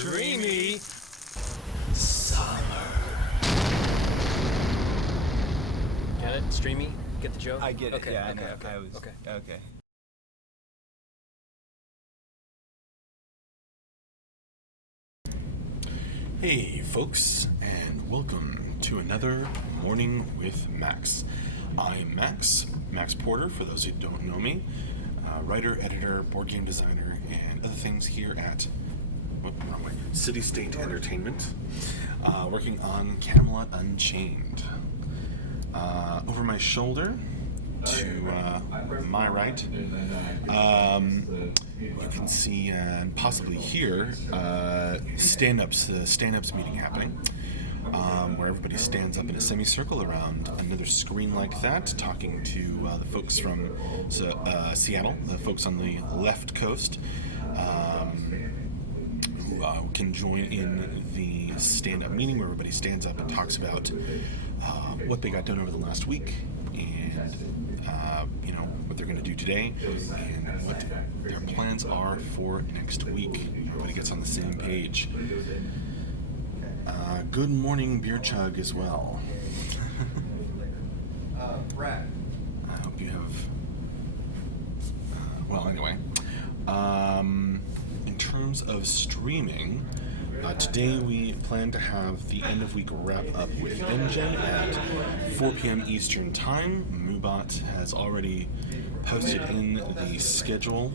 Streamy Summer. Get it? Streamy? Get the joke? I get it. Okay, Yeah, I okay, know. okay. Okay. Hey folks, and welcome to another Morning with Max. I'm Max Porter, for those who don't know me, writer, editor, board game designer, and other things here at City State Entertainment, working on Camelot Unchained. Over my shoulder, to my right, you can see and possibly hear the stand-ups meeting happening, where everybody stands up in a semicircle around another screen like that, talking to the folks from Seattle, the folks on the left coast, who can join in the stand-up meeting where everybody stands up and talks about what they got done over the last week, and what they're going to do today, and what their plans are for next week. Everybody gets on the same page. Good morning, beer chug as well. Brad. I hope you have. Anyway, in terms of streaming, today we plan to have the end of week wrap up with MJ at 4 p.m. Eastern Time. Moobot has already posted in the schedule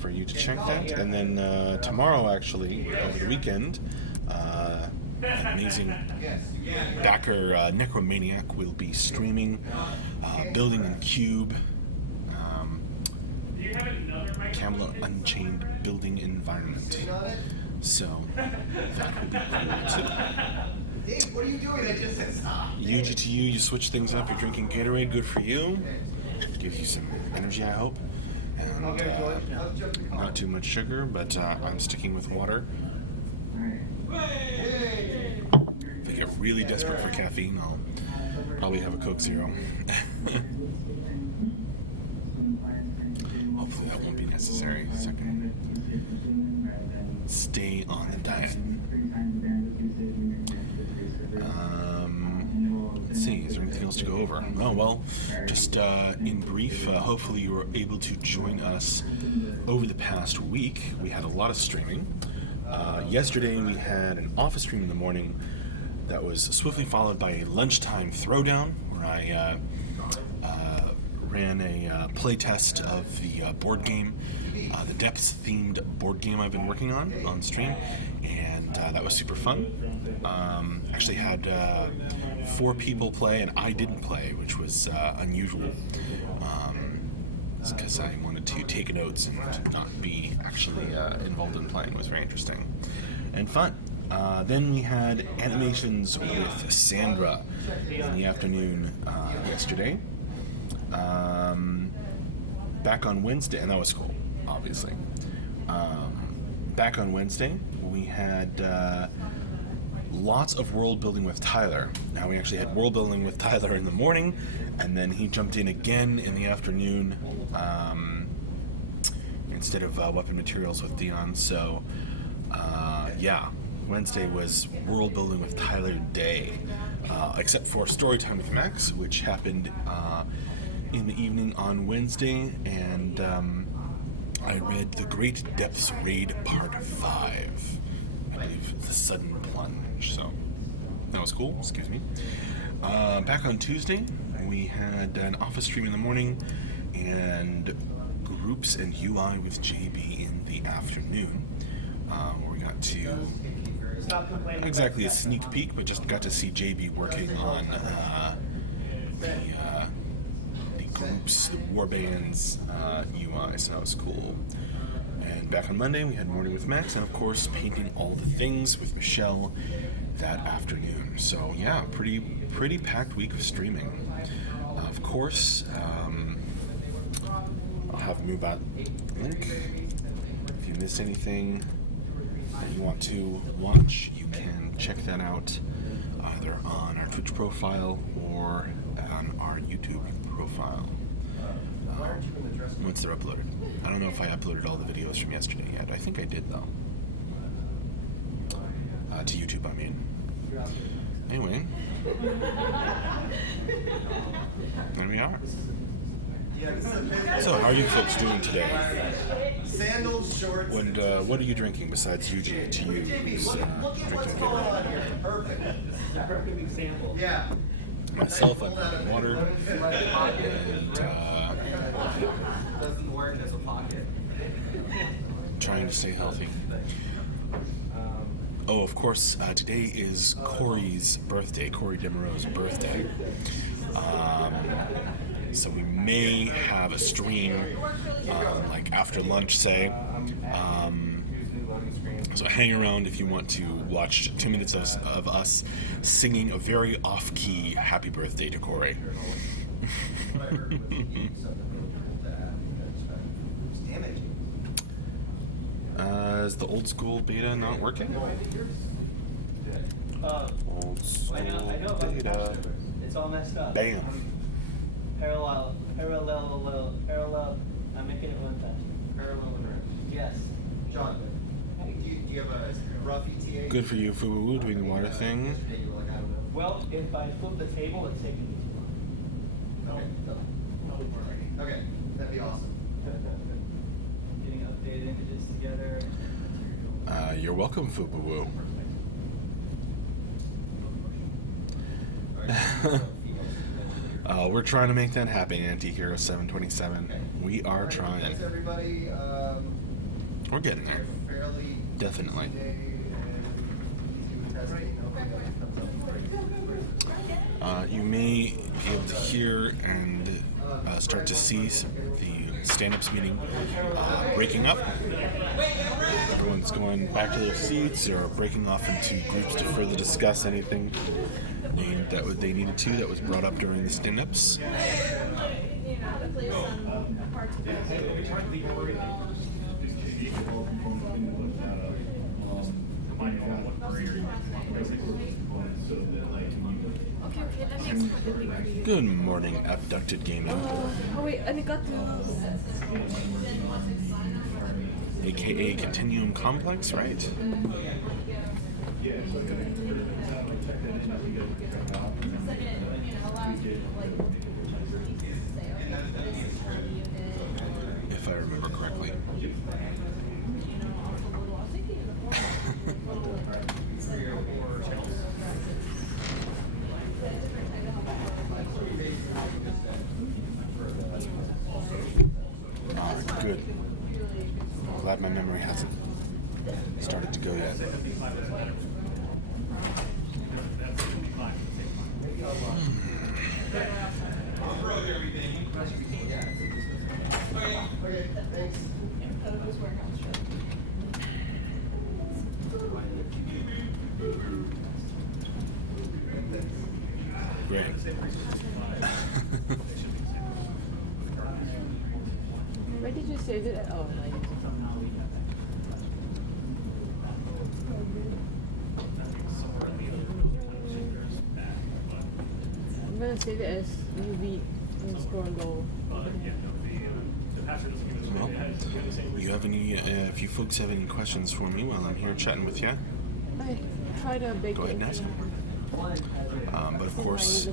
for you to check that. And then tomorrow, actually, over the weekend, amazing backer Necromaniac will be streaming Building in Cube, Camelot Unchained building environment. So that will be cool too. Dave, what are you doing? I just said stop. UGTU, you switch things up. You're drinking Gatorade, good for you. Gives you some energy, I hope. And not too much sugar, but I'm sticking with water. If I get really desperate for caffeine, I'll probably have a Coke Zero. Hopefully that won't be necessary, so I can stay on the diet. Let's see, is there anything else to go over? Oh, well, just in brief, hopefully you were able to join us over the past week. We had a lot of streaming. Yesterday we had an office stream in the morning that was swiftly followed by a lunchtime throwdown where I ran a playtest of the board game, the Depths-themed board game I've been working on stream, and that was super fun. Actually had 4 people play, and I didn't play, which was unusual, because I wanted to take notes and not be actually involved in playing. It was very interesting and fun. Then we had animations with Sandra in the afternoon yesterday. Back on Wednesday, and that was cool, obviously. Back on Wednesday, we had lots of world building with Tyler. Now, we actually had world building with Tyler in the morning, and then he jumped in again in the afternoon instead of weapon materials with Dion. So, Wednesday was world building with Tyler day, except for Storytime with Max, which happened in the evening on Wednesday, and I read The Great Depths Raid Part 5, I believe, The Sudden Plunge, so that was cool, excuse me. Back on Tuesday, we had an office stream in the morning, and groups and UI with JB in the afternoon, where we got to, not exactly a sneak peek, but just got to see JB working on the groups, the warbands, UI, so that was cool. And back on Monday, we had Morning with Max, and of course, Painting All the Things with Michelle that afternoon. So yeah, pretty packed week of streaming. Of course, I'll have Moobot link. If you miss anything that you want to watch, you can check that out either on our Twitch profile or on our YouTube profile. once they're uploaded. I don't know if I uploaded all the videos from yesterday yet. I think I did, though. To YouTube, I mean. Anyway. There we are. So, how are you folks doing today? Sandals, shorts. And what are you drinking besides Yuji to you who's Look at what's drinking going Gatorade? on here. Perfect. This is a perfect example. Yeah. Myself, I'm drinking water. And Doesn't work as a pocket. trying to stay healthy. Oh, of course, today is Corey's birthday, Corey Demereaux's birthday. So we may have a stream, like after lunch, say. So hang around if you want to watch 2 minutes of us singing a very off-key happy birthday to Corey. Is the old school beta not working? Old school I know about the beta. password. It's all messed up. Bam. Parallel. I'm making it one time. Parallel and right. Yes. John, do you have a rough ETA? Good for you, Fubu, doing the water thing. You were like, I don't know. Well, if I flip the table, it's taking me too long. Okay, that'd be awesome. Getting updated images together. You're welcome, Fubu. We're trying to make that happen, Anti-Hero 727. We are trying. Thanks, everybody. We're getting there. Fairly Definitely. easy day, and do testing. Hopefully that comes up. You may be able to hear and start to see the stand-ups meeting breaking up. Everyone's going back to their seats or breaking off into groups to further discuss anything that they needed to that was brought up during the stand-ups. Okay, let me explain the thing for you. Good morning, Abducted Gaming, Oh wait, I got to. aka Continuum Complex, right? If I remember correctly. Good. I'm glad my memory hasn't started to go yet. Okay, thanks. Great. Where did you save it? Oh, no, you I'm gonna save it as UV underscore low. Well, you have any? If you folks have any questions for me while I'm here chatting with you, I try to bake go ahead and ask them. But of course,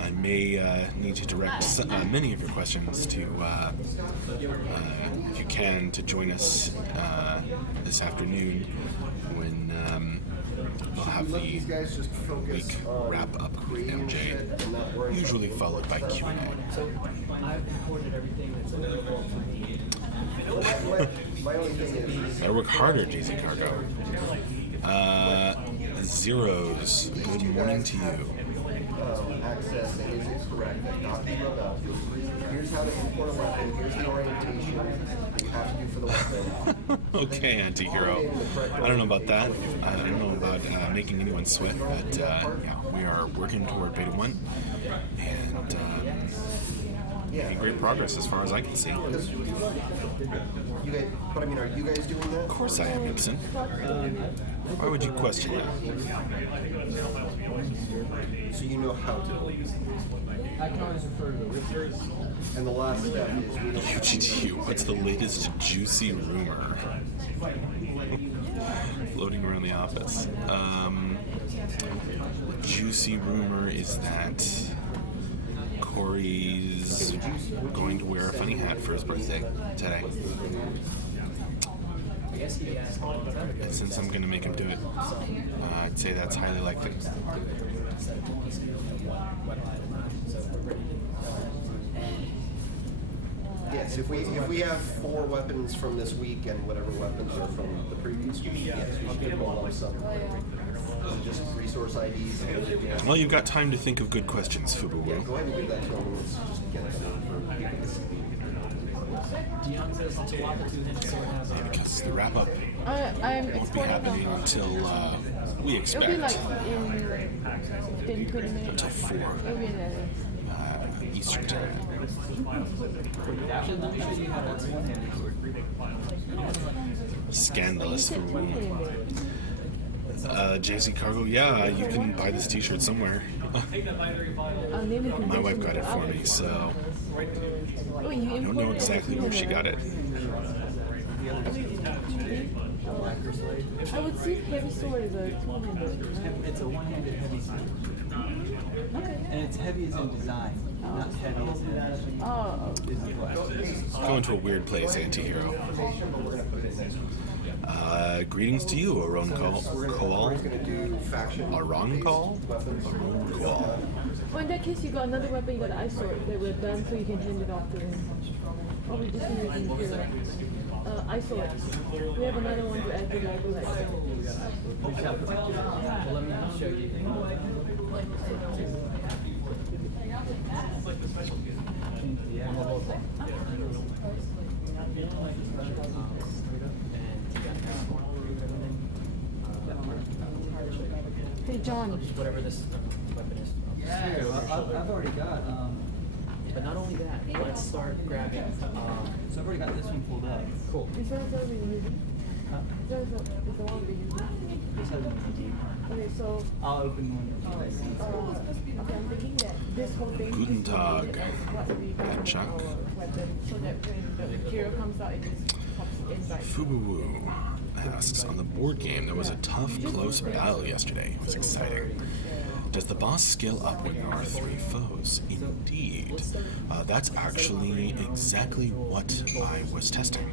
I may need to direct many of your questions to, if you can, to join us this afternoon when I'll have the week wrap up with MJ, usually followed by Q&A. So I've recorded everything that's available to me. My only thing is, Gotta work harder, DZ Cargo. Zeros, good morning to you. access and is incorrect, that not be wrote up. Here's how to import a weapon, here's the orientation that you have to do for the weapon. Okay, Anti-Hero. I don't know about that. I don't know about making anyone sweat, but yeah, we are working toward Beta 1. And Yeah. Making great progress as far as I can see. Of Because you guys, but I mean, are you guys doing that? Of course I am, Ibsen. Why would you question that? So you know how to. I can always refer to the research. And the last step is we don't UGTU, what's the latest juicy rumor? Floating around the office. Juicy rumor is that Corey's going to wear a funny hat for his birthday today. I guess he asked a long time ago. And since I'm going to make him do it, I'd say that's highly likely. Yes, if we have 4 weapons from this week and whatever weapons are from the previous week, yes, we should get a lump sum. Just resource IDs and everything else. Well, you've got time to think of good questions, Yeah, Fubu. go ahead and give that to him. Let's just get it done. Dion says the Chihuahua 2-handed sword has a Because the wrap up I'm won't be exporting happening now. until we It'll be expect like in 15, 20 minutes. until 4 It'll be in there. Eastern time. Actually, let me show you how that's one-handed sword. Scandalous You said Fubu. two-handed. JC Cargo, yeah, you can buy this t-shirt somewhere. Unlimited My wife got it for condition. me, so Oh, you I don't know imported exactly where she got it. I would see heavy sword as a two-handed. It's a one-handed heavy sword. Okay. And it's heavy as in design, not heavy as in Oh, Going to a weird place, anti-hero. Greetings to you, Aron Call. We're gonna do faction. Aron Call? Weapons. Aron Call. well, in that case, you got another weapon. You got ice sword that we're done, so you can hand it off to him. Oh, we just need here. Ice sword. We have another one to add to that. Well, let me show you. Hey, John. Whatever this weapon is. Here, I've already got, But not only that, let's start grabbing. so I've already got this one pulled up. Cool. Is that what we're using? Huh? Is that the one we're using? This has an ID. Okay, so, I'll open one. okay, I'm thinking that this whole thing Guten is going to Tag, be what we got Herr Chuck. our weapon, so that when the material comes out, it just pops inside. Fubu asks, on the board game, there was a tough, close battle yesterday. It was exciting. Does the boss scale up when there are 3 foes? Indeed. That's actually exactly what I was testing.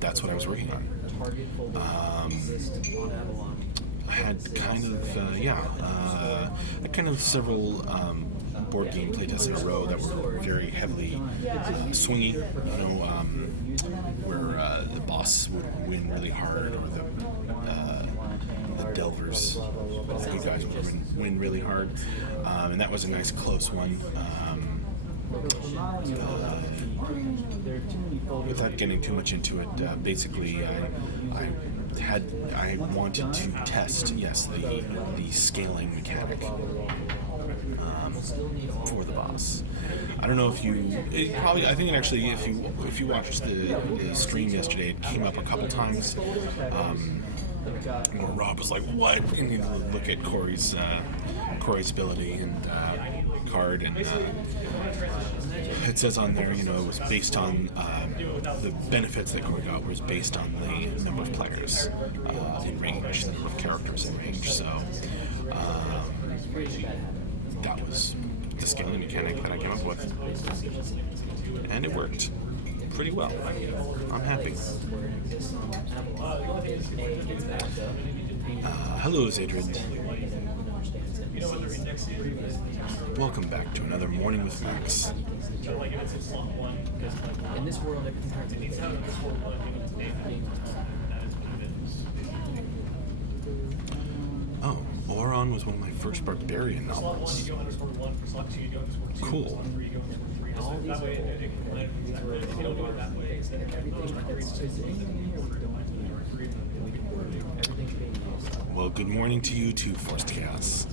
That's what I was working on. I had kind of, I kind of several board game playtests in a row that were very heavily swingy, where the boss would win really hard, or the Delvers, the good guys would win really hard, and that was a nice close one. Without getting too much into it, basically, I wanted to test, yes, the scaling mechanic for the boss. I don't know if I think actually, if you watched the stream yesterday, it came up a couple times. Rob was like, "What?" And you look at Corey's ability and card, and it says on there, it was based on the benefits that Corey got was based on the number of players in range, the number of characters in range. So that was the scaling mechanic that I came up with, and it worked pretty well. I'm happy. Hello, Zadrid. Welcome back to another Morning with Max. In this world, everything turns into Oh, Oron was one of my first barbarian novels. Cool. all these are these were everything's being used. Well, good morning to you too, Forced Chaos.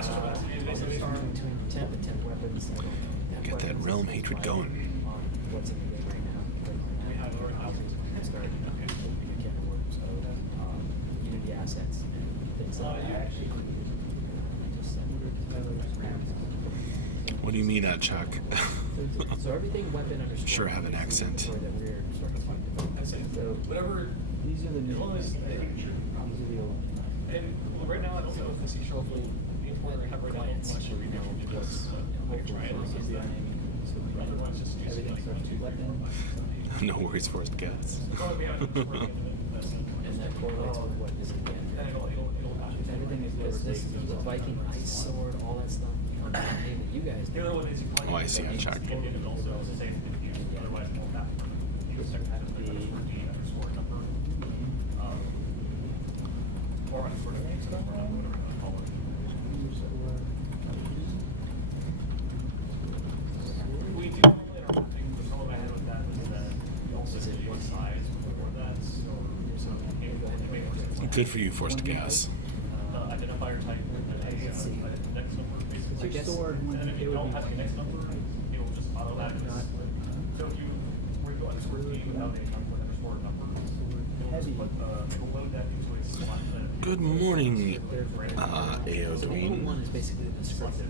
Between 10 and 10 weapons. Get that realm hatred going. On what's in the game right now. Start a can of worms of Unity assets and things like that. Just, What do you mean, Chuck? so everything weapon underscore. Sure have an accent. That we're sort of talking about. So Whatever, These are the new as long ones. as These they are the old ones. and right now I don't know if this is hopefully the important have right now. Clients, Unless you you know, because hopefully try it. this is the name. So Otherwise, just use Everything like starts to weapon. No worries, Forrest Gas. And that correlates with what is in the game. Everything is This is the Viking ice sword, all that stuff. On the name that you guys The other one is you Oh, I see, I checked. It also says if you otherwise won't have you start to have the underscore number. Or underscore number, whatever you want to call it. We do normally in our mapping, the problem I had with that was that we also did one size before that, so it made more sense. Good for you, Forrest Gas. Identifier type and a next number basically. It's your sword. And then if you don't have the next number, it will just auto that. So if you were to go underscore D without a underscore number, it will just put it will load that into a slot. Good morning, AO So the little Green. one is basically the descriptive.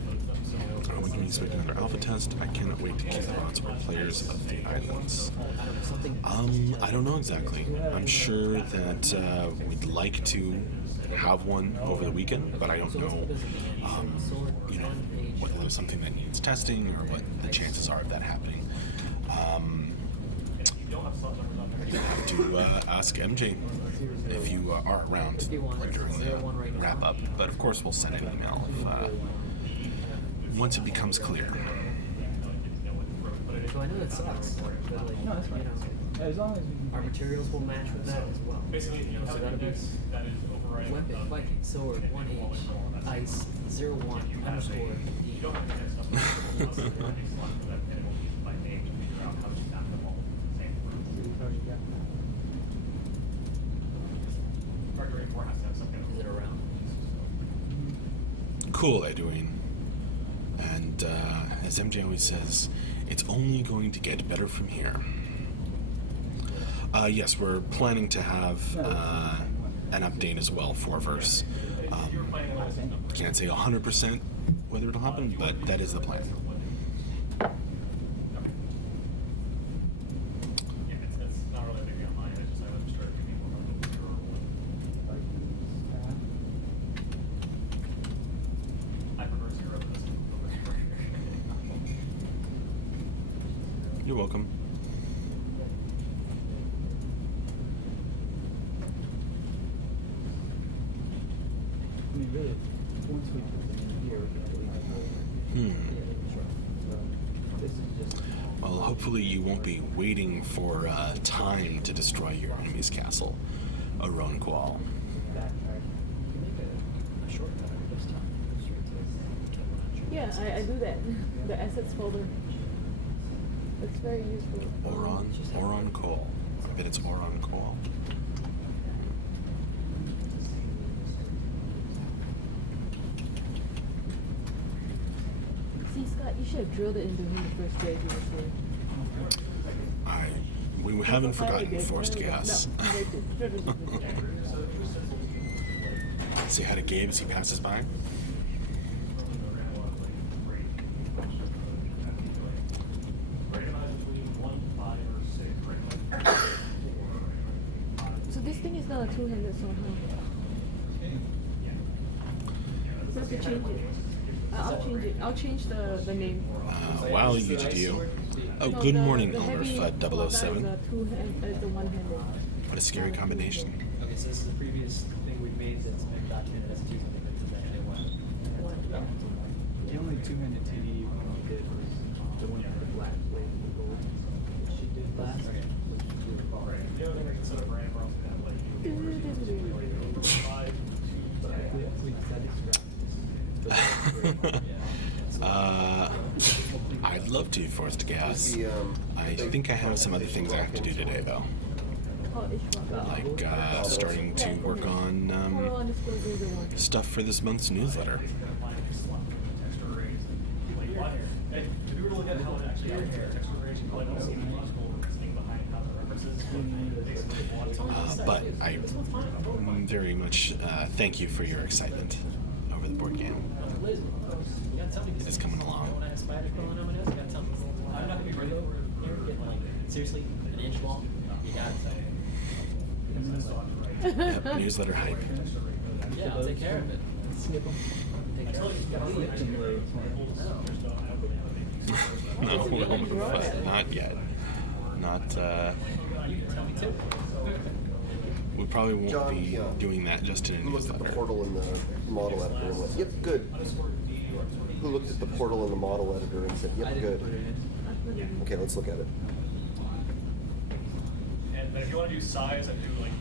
We can expect another alpha test. I cannot wait to keep the responsible players of the islands. I don't know exactly. I'm sure that we'd like to have one over the weekend, but I don't know, whether there's something that needs testing or what the chances are of that happening. You have to ask MJ if you are around during the wrap up. But of course, we'll send an email if, once it becomes clear. So I know that sucks, but like, No, that's fine. As long as we can. our materials will match with that as well. Basically, So that'll be weapon, Viking, sword, 1H, ice, 01, underscore, D. You don't have the next number. Unless there is a slot for that, and it will be by name to figure out how to map them all to the same group. Target rate 4 has to have some kind of. Is it around? Cool, Edwin. And as MJ always says, it's only going to get better from here. Yes, we're planning to have an update as well for Verse. Can't say 100% whether it'll happen, but that is the plan. Yeah, it's not really a big deal on mine. It's just I wasn't sure if you more about the zero. I prefer zero to this. You're welcome. I mean, really, once we put them in here, we can delete them. So this is just. Well, hopefully you won't be waiting for time to destroy your enemy's castle, Aronqual. Backtrack. You make a shortcut this time, straight to Yeah, I do that. The assets folder. It's very useful. Aronqual. I bet it's Aronqual. See, Scott, you should have drilled it into him the first day he was here. We haven't forgotten Forced Gas. Say hi to Gabe as he passes by. So this thing is not a two-handed sword, huh? You have to change it. I'll change it. I'll change the name. Wow, UGDO. Oh, No, good the- morning, the Elmer heavy Fudd sword is 007. a the one-handed. What a scary combination. Okay, so this is the previous thing we made that's been documented as 2 and it went. The only two-handed TD one we did was the one with the black blade and the gold. She did last. Okay. The other thing I can set up for Amber also kind of like you. We decided to scrap I'd love to, Forced Gas. I think I have some other things I have to do today, though. Oh, it's wrong. Like starting to work on stuff for this month's newsletter. texture range, you probably don't see the logical reasoning behind how the references basically want But I very much thank you for your excitement over the board game. Liz, you gotta tell me. It's coming along. When I have spider crawling over this, you gotta tell me. I'm not gonna be right over here getting like seriously an inch long. You gotta tell me. Yep, newsletter hype. Yeah, I'll take care of it. Skip them. Take care of it. Skip them where it's No, well, not yet. Not. You can tell me too. We probably won't John, be yeah. doing that just in a Who looked at the newsletter. portal in the model editor and went, yep, good. Who looked at the portal in the model editor and said, I yep, didn't good. put it in. Okay, let's look at it. And then if you want to do size, I do like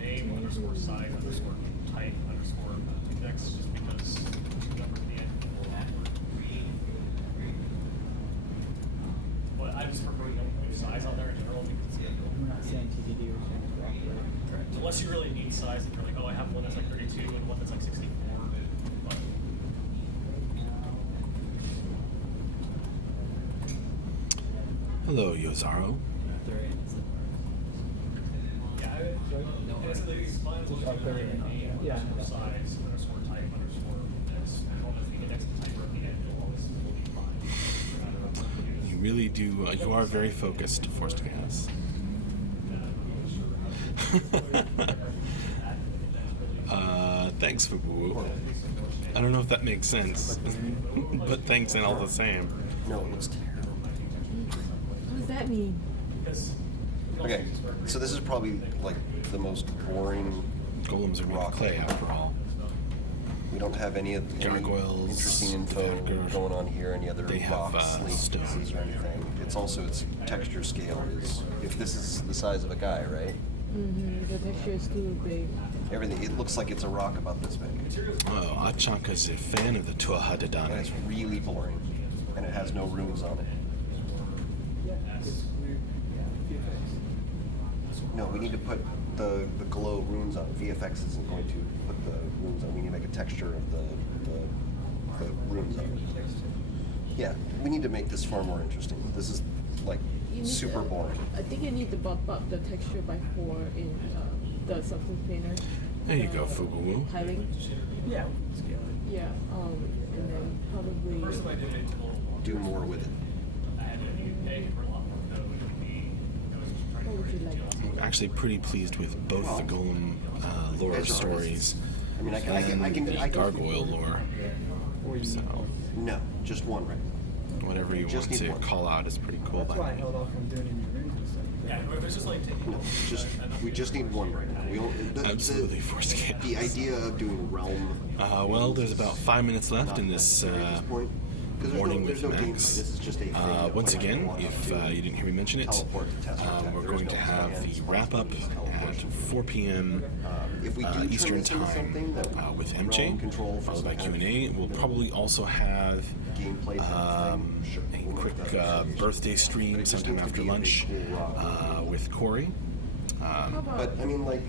name underscore size underscore type underscore index, just because numbers at the end are more awkward. But I just prefer you don't do size on there in general because We're not saying TBD, we're saying correct. unless you really need size, and you're like, oh, I have one that's like 32 and one that's like 64. But Hello, Yozaro. yeah, basically mine is just name Yeah. underscore size underscore type underscore index. And all the index and type are at the end. You'll always will be fine. You really do. You are very focused, Forced Chaos. Thanks, Fubu. I don't know if that makes sense, but thanks and all the same. No, it looks terrible. What does that mean? Okay, so this is probably like the most boring. Golems are made of Rock. clay, after all. We don't have any Gargoyles, interesting info Thaddeus. going on here, any other They have, rocks, slate stone. pieces or anything. It's also its texture scale is, if this is the size of a guy, right? Mm-hmm. The texture is too big. Everything, it looks like it's a rock about this big. Oh, Achanka's a fan of the Tuatha De And it's Danann. really boring. And it has no runes on it. Yeah, it's weird. VFX. No, we need to put the glow runes on. VFX isn't going to put the runes on. We need to make a texture of the runes on it. Yeah, we need to make this far more interesting. This is like You need super to- boring. I think you need to bump up the texture by 4 in the substance painter. There you go, Fubu. Tiling. Yeah, we can scale it. Yeah, and then probably. First time I did it, Do more with it. I had to pay for a lot more code, which would be, I was just trying to What would you like? I'm actually pretty pleased with both the Golem lore Guys are stories I mean, I can and Gargoyle lore. Or you So, No, just one right. whatever you Just want need to one. call out is pretty cool That's by why I me. held off from doing it in your rooms and stuff. Yeah, if it's just like taking. No, we just need one right now. We don't, Absolutely, Forced Chaos. The idea of doing realm. Well, there's about 5 minutes left not in this necessary at this point. 'Cause morning there's with no gameplay. Max. This is just a thing that Once when I again, walk up if to you didn't hear me mention it, teleport to test our tech, we're there going is to no have stands, the wrap up teleport. at 4 p.m. If we do turn Eastern this into Time something that with realm MJ, control for followed by some kind Q&A. We'll probably also have gameplay type thing, sure, a we'll quick make that. birthday But stream it just sometime needs to after be a big, lunch cool rock. with Corey. How about But I mean, like.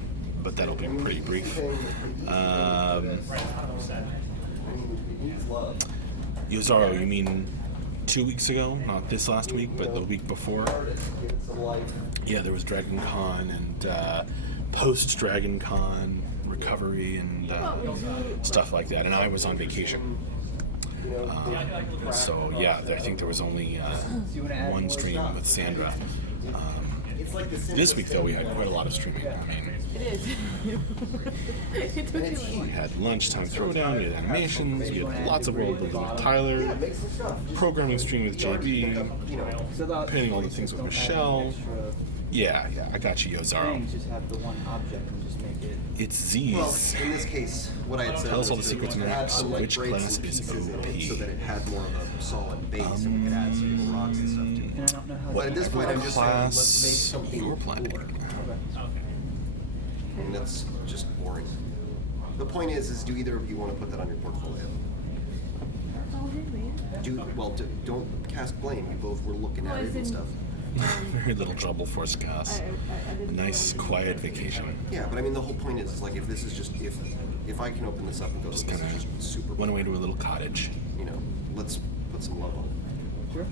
But that'll be I mean, pretty the brief. thing that- Um, I mean, it needs love. Yozaro, you mean 2 weeks ago? Not this last week, but the week before? Give it some life. Yeah, there was Dragon Con and post Dragon Con recovery and stuff like that. And I was on vacation. You know, So yeah, I think there was only one stream with Sandra. it's like the This week though, we had quite a lot of streaming. I mean, it is? It took you we like. had lunchtime throwdown, we had animations, we had lots of world building with Tyler, make some stuff. programming stream with JB, You know, So the painting all the things with Michelle. Yeah, I got you, Yozaro. things just have the one object and just make it. It's well, Z's. in this case, what I had said Tell us all was the to secrets and add maps. some, like, Which breaks class and is pieces in it OP? so that it had more of a solid base and we could add some little rocks and stuff to it. And I don't know how. But at this point, I'm just saying, let's make Class something you're planning. cooler. Okay. And that's just boring. The point is do either of you want to put that on your portfolio? Oh, hey, man. Don't cast blame. You both were looking Well, at it as and in- stuff. Very little trouble for us, Gus. I didn't Nice, know. quiet vacation. Yeah, but I mean, the whole point is like if this is just if I can open this up and go, Just this kind is just of super. went away to a little cottage. You know, let's put some love on it. Sure.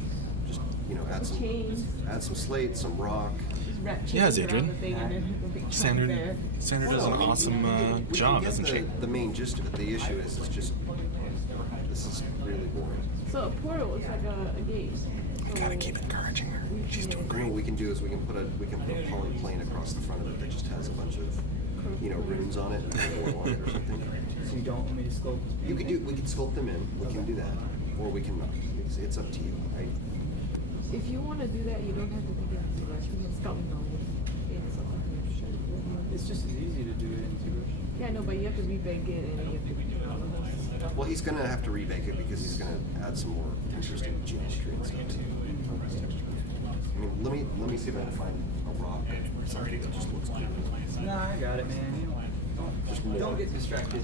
Just you know, Chains. add some slate, some rock. Just wrap Yeah, chains around Adrian. the thing and then a big chunk Sandra, there. Sandra does an Well, awesome we job, can doesn't get she? the main gist of it. The issue is, it's just, this is really boring. So a portal is like a gate. So Gotta keep encouraging her. She's doing And great. what we can do is we can put a polyplane across the front of it that just has a bunch of, you know, runes on it, or on it or something. So you don't want me to sculpt? We could sculpt them in. We can do that, or we can not. It's up to you. if you want to do that, you don't have to take it into rush. You can sculpt them in something. It's just as easy to do it in ZBrush. Yeah, no, but you have to rebake it and you have to. Well, he's gonna have to rebake it because he's gonna add some more interesting geometry and stuff to it. I mean, let me see if I can find a rock or something that just looks good. Nah, I got it, man. You Just don't more. get distracted.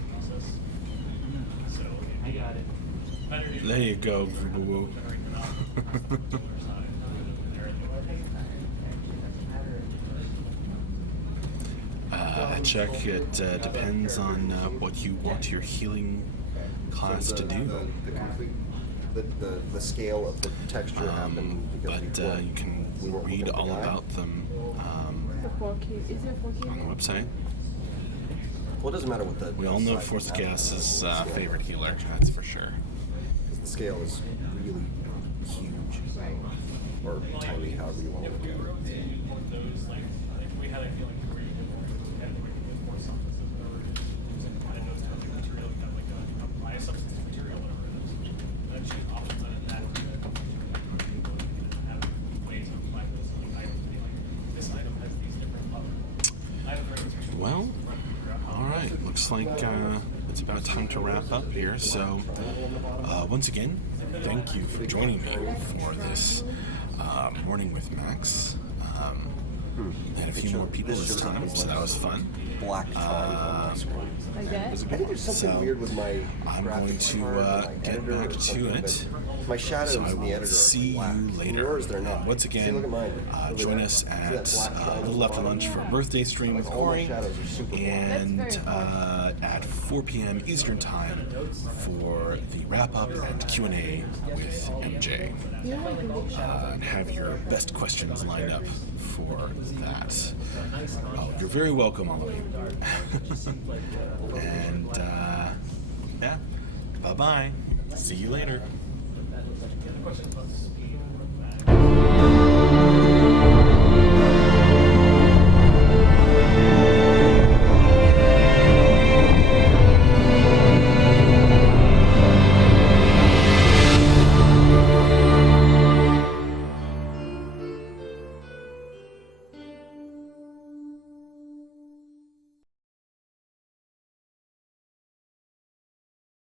I got it. There you go, Grubawoo. I check it depends on what you want your healing class So to do. The complete, the scale of the texture happened because But you can we weren't read looking at the all guy. about them It's a 4K. Is it a 4K? on the website. Well, it doesn't matter what the. We all know size Force of Gas the is scale. favorite healer, that's for sure. Because the scale is really huge, Right. or tiny, however you want to look at it. Those, like, if we had a feeling where you had to get more substances, whatever it is, using kind of those type of material, you have like a biosubstance material, whatever it is. Then choose options out of that to have ways of applying those like items. Like, this item has these different items. Well, all right. Looks like it's about time to wrap up here. So, once again, thank you for joining me for this morning with Max. Had a few more people this time, so that was fun. Black triangle on my screen. Like that? I think there's something So, weird with my. I'm graphics going to, card or my get editor back or to something, it. but My shadows So I in the will editor see are black. you later. Yours, they're not. And once See, again, look at mine. Look at join that. us See at that black triangle a at little the after lunch for bottom? a birthday stream with Like, all my Corey, shadows are super black. and That's very at 4 p.m. Eastern Time for the wrap up and Q&A with MJ. You know what you can do? And have your best questions lined up for that. Oh, you're very welcome, all of you. And yeah, bye bye. See you later. The question about speed.